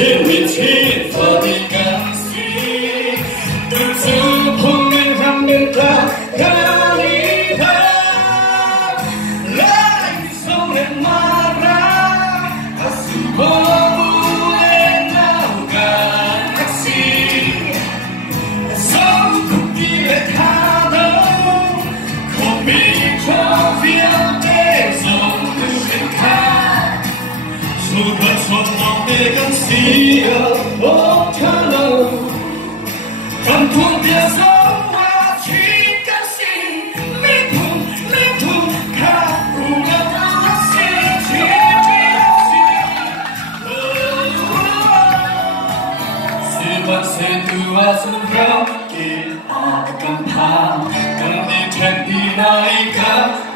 亲密亲和的感情，独自碰面上面的咖喱的，来送人马拉，阿苏波布雷闹个卡西，送不给了他的，可比这边的送的是他，说个说到的感情哦，他了，看不别走啊，去感情，没痛，看不了他心去喜欢谁都爱怎样给他的感怕，等你天地那一个，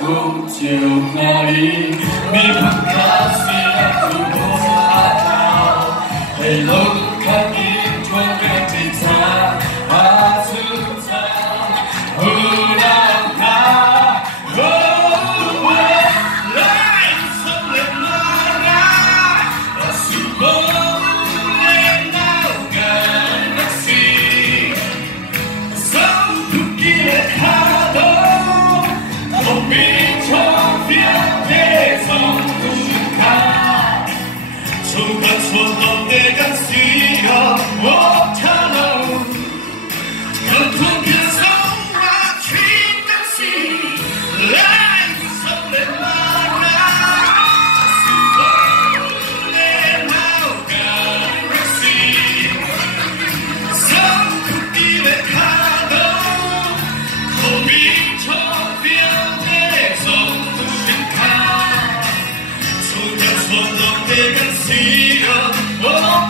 我就那里，没碰卡西亚不过爱他，黑楼。说到的感情啊，我他了，可不别走啊，去感情，来走的马拉，是我的老感情，想不起来他的，后面错别的走不是他，说到的感情。Oh,